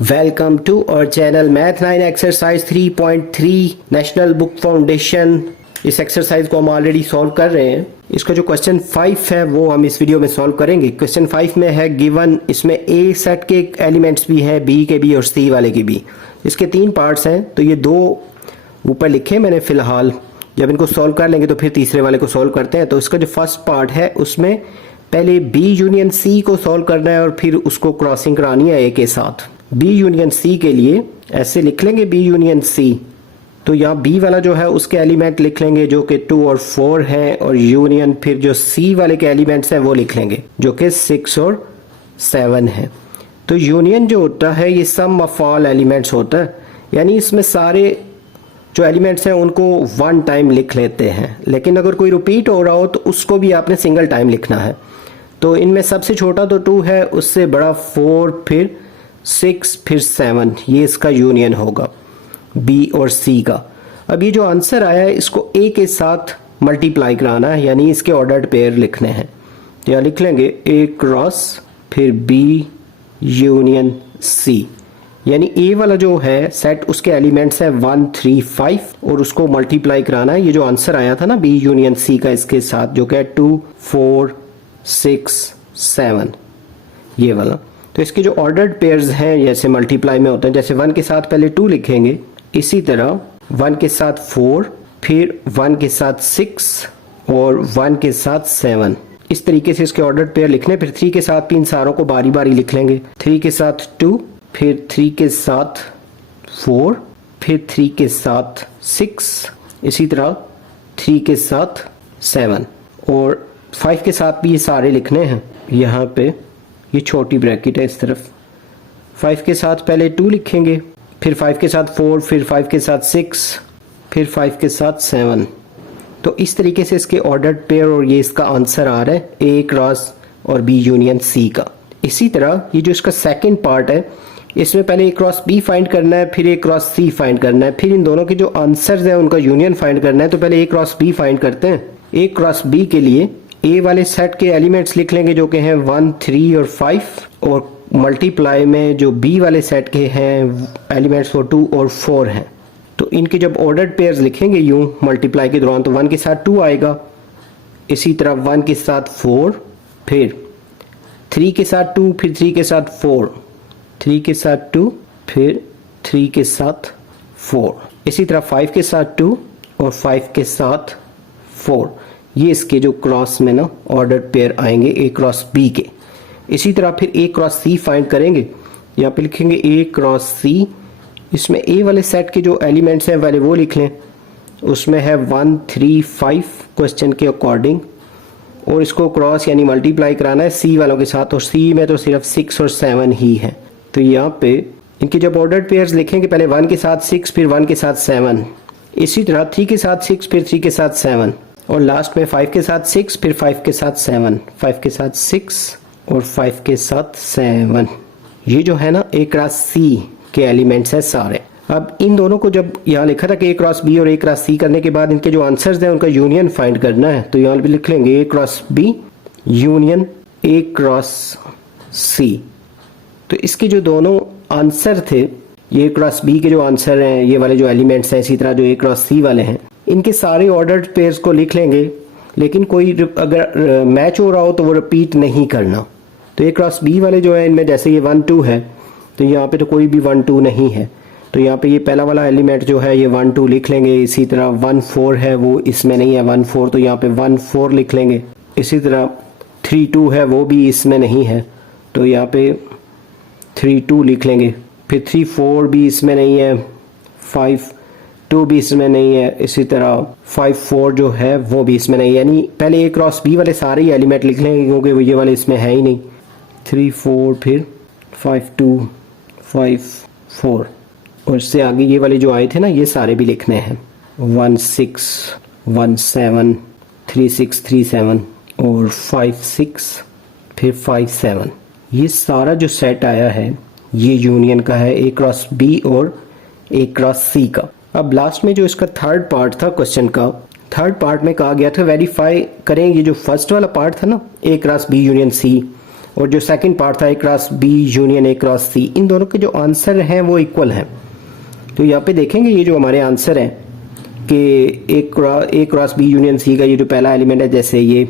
Welcome to our channel math 9 exercise 3.3 national book foundation. इस exercise को हम already solve कर रहे हैं। इसका जो क्वेश्चन 5 है वो हम इस वीडियो में सॉल्व करेंगे। क्वेश्चन 5 में है गिवन, इसमें ए सेट के एलिमेंट्स भी हैं, बी के भी और सी वाले के भी। इसके 3 पार्ट्स हैं, तो ये 2 ऊपर लिखे मैंने फिलहाल। जब इनको सॉल्व कर लेंगे तो फिर तीसरे वाले को सॉल्व करते हैं। तो इसका जो फर्स्ट पार्ट है उसमें पहले बी यूनियन सी को सॉल्व करना है और फिर उसको क्रॉसिंग करानी है ए के साथ। बी यूनियन सी के लिए ऐसे लिख लेंगे बी यूनियन सी, तो यहाँ बी वाला जो है उसके एलिमेंट लिख लेंगे जो कि 2 और 4 हैं, और यूनियन फिर जो सी वाले के एलिमेंट्स हैं वो लिख लेंगे जो कि 6 और 7 हैं। तो यूनियन जो होता है ये सम ऑफ ऑल एलिमेंट्स होता है, यानी इसमें सारे जो एलिमेंट्स हैं उनको 1 टाइम लिख लेते हैं, लेकिन अगर कोई रिपीट हो रहा हो तो उसको भी आपने सिंगल टाइम लिखना है। तो इनमें सबसे छोटा तो 2 है, उससे बड़ा 4, फिर 6, फिर 7, ये इसका यूनियन होगा बी और सी का। अब ये जो आंसर आया है इसको ए के साथ मल्टीप्लाई कराना है, यानी इसके ऑर्डर्ड पेयर लिखने हैं। तो यहाँ लिख लेंगे ए क्रॉस फिर बी यूनियन सी, यानी ए वाला जो है सेट उसके एलिमेंट्स है 1, 3, 5 और उसको मल्टीप्लाई कराना है। ये जो आंसर आया था ना बी यूनियन सी का इसके साथ जो कि है 2, 4, 6, 7 ये वाला। तो इसके जो ऑर्डर्ड पेयर्स हैं जैसे मल्टीप्लाई में होते हैं, जैसे 1 के साथ पहले 2 लिखेंगे, इसी तरह 1 के साथ 4, फिर 1 के साथ 6 और 1 के साथ 7। इस तरीके से इसके ऑर्डर्ड पेयर लिखने। फिर 3 के साथ भी इन सारों को बारी बारी लिख लेंगे। 3 के साथ 2, फिर 3 के साथ 4, फिर 3 के साथ 6, इसी तरह 3 के साथ 7 और 5 के साथ भी ये सारे लिखने हैं। यहाँ पे ये छोटी ब्रैकेट है इस तरफ। 5 के साथ पहले 2 लिखेंगे, फिर 5 के साथ 4, फिर 5 के साथ 6, फिर 5 के साथ 7। तो इस तरीके से इसके ऑर्डर्ड पेयर और ये इसका आंसर आ रहा है ए क्रॉस और बी यूनियन सी का। इसी तरह ये जो इसका सेकंड पार्ट है इसमें पहले ए क्रॉस बी फाइंड करना है, फिर ए क्रॉस सी फाइंड करना है, फिर इन दोनों के जो आंसर्स हैं उनका यूनियन फाइंड करना है। तो पहले ए क्रॉस बी फाइंड करते हैं। ए क्रॉस बी के लिए ए वाले सेट के एलिमेंट्स लिख लेंगे जो कि हैं 1, 3 और 5, और मल्टीप्लाई में जो बी वाले सेट के हैं एलिमेंट्स वो 2 और 4 हैं। तो इनके जब ऑर्डर्ड पेयर्स लिखेंगे यूं मल्टीप्लाई के दौरान, तो 1 के साथ 2 आएगा, इसी तरह 1 के साथ 4, फिर 3 के साथ 2, फिर 3 के साथ 4, 3 के साथ 2, फिर 3 के साथ 4, इसी तरह 5 के साथ 2 और 5 के साथ 4। ये इसके जो क्रॉस में ना ऑर्डर्ड पेयर आएंगे ए क्रॉस बी के। इसी तरह फिर ए क्रॉस सी फाइंड करेंगे। यहाँ पे लिखेंगे ए क्रॉस सी, इसमें ए वाले सेट के जो एलिमेंट्स हैं पहले वो लिख लें। उसमें है 1, 3, 5 क्वेश्चन के अकॉर्डिंग, और इसको क्रॉस यानी मल्टीप्लाई कराना है सी वालों के साथ, और सी में तो सिर्फ 6 और 7 ही है। तो यहाँ पे इनके जब ऑर्डर्ड पेयर्स लिखेंगे पहले 1 के साथ 6, फिर 1 के साथ 7, इसी तरह 3 के साथ 6, फिर 3 के साथ 7, और लास्ट में 5 के साथ 6, फिर 5 के साथ 7, 5 के साथ 6 और 5 के साथ 7। ये जो है ना ए क्रॉस सी के एलिमेंट्स हैं सारे। अब इन दोनों को जब यहाँ लिखा था कि ए क्रॉस बी और ए क्रॉस सी करने के बाद इनके जो आंसर्स हैं उनका यूनियन फाइंड करना है। तो यहाँ पे लिख लेंगे a cross b union a cross c. तो इसके जो दोनों आंसर थे, ये क्रॉस बी के जो आंसर हैं ये वाले जो एलिमेंट्स हैं, इसी तरह जो ए क्रॉस सी वाले हैं, इनके सारे ऑर्डर्ड पेयर्स को लिख लेंगे, लेकिन कोई अगर मैच हो रहा हो तो वो रिपीट नहीं करना। तो ए क्रॉस बी वाले जो है इनमें जैसे ये 1, 2 है, तो यहाँ पे तो कोई भी 1, 2 नहीं है, तो यहाँ पे ये पहला वाला एलिमेंट जो है ये 1, 2 लिख लेंगे। इसी तरह 1, 4 है वो इसमें नहीं है 1, 4, तो यहाँ पे 1, 4 लिख लेंगे। इसी तरह 3, 2 है वो भी इसमें नहीं है, तो यहाँ पे 3, 2 लिख लेंगे। फिर 3, 4 भी इसमें नहीं है, 5, 2 भी इसमें नहीं है, इसी तरह 5, 4 जो है वो भी इसमें नहीं है। यानी पहले ए क्रॉस बी वाले सारे ही एलिमेंट लिख लेंगे क्योंकि वो ये वाले इसमें है ही नहीं। 3, 4, फिर 5, 2, 5, 4, और इससे आगे ये वाले जो आए थे ना ये सारे भी लिखने हैं। 1, 6, 1, 7, 3, 6, 3, 7 और 5, 6, फिर 5, 7। ये सारा जो सेट आया है ये यूनियन का है ए क्रॉस बी और ए क्रॉस सी का। अब लास्ट में जो इसका थर्ड पार्ट था क्वेश्चन का, थर्ड पार्ट में कहा गया था वेरीफाई करें ये जो फर्स्ट वाला पार्ट था ना a cross b union c, और जो सेकंड पार्ट था a cross b union a cross c, इन दोनों के जो आंसर हैं वो इक्वल हैं। तो यहाँ पे देखेंगे ये जो हमारे आंसर हैं कि ए क्रॉस बी यूनियन सी का ये जो पहला एलिमेंट है, जैसे ये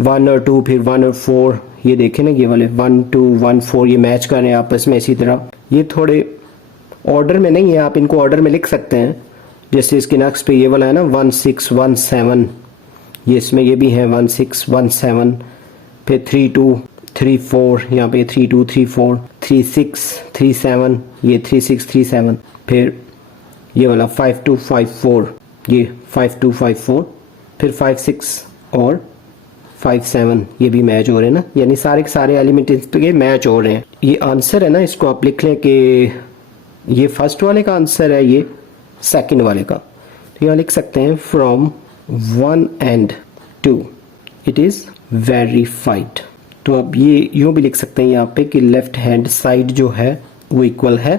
1 और 2, फिर 1 और 4, ये देखें ना ये वाले 1 2 1 4 ये मैच कर रहे हैं आपस में। इसी तरह ये थोड़े ऑर्डर में नहीं है, आप इनको ऑर्डर में लिख सकते हैं। जैसे इसके नेक्स्ट पे ये वाला है ना 1 6 1 7, ये इसमें ये भी है 1 6 1 7, फिर 3 2 3 4, यहाँ पे 3 2 3 4, 3 6 3 7, ये 3 6 3 7, फिर ये वाला 5 2 5 4, ये 5 2 5 4, फिर 5 6 और 5 7, ये भी मैच हो रहे हैं ना, यानी सारे के सारे एलिमेंट इस पे मैच हो रहे हैं। ये आंसर है ना, इसको आप लिख लें कि ये फर्स्ट वाले का आंसर है, ये सेकंड वाले का। तो यहाँ लिख सकते हैं from 1 and 2 it is verified. तो अब ये यूं भी लिख सकते हैं यहाँ पे कि लेफ्ट हैंड साइड जो है वो इक्वल है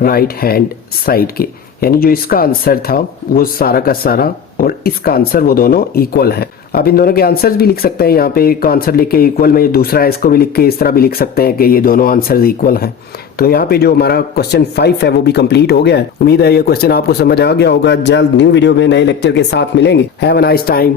राइट हैंड साइड के, यानी जो इसका आंसर था वो सारा का सारा और इसका आंसर वो दोनों इक्वल है। आप इन दोनों के आंसर्स भी लिख सकते हैं, यहाँ पे एक आंसर लिख के इक्वल में दूसरा है, इसको भी लिख के इस तरह भी लिख सकते हैं कि ये दोनों आंसर्स इक्वल हैं। तो यहाँ पे जो हमारा क्वेश्चन 5 है वो भी कंप्लीट हो गया है। उम्मीद है ये क्वेश्चन आपको समझ आ गया होगा। जल्द न्यू वीडियो में नए लेक्चर के साथ मिलेंगे। Have a nice time.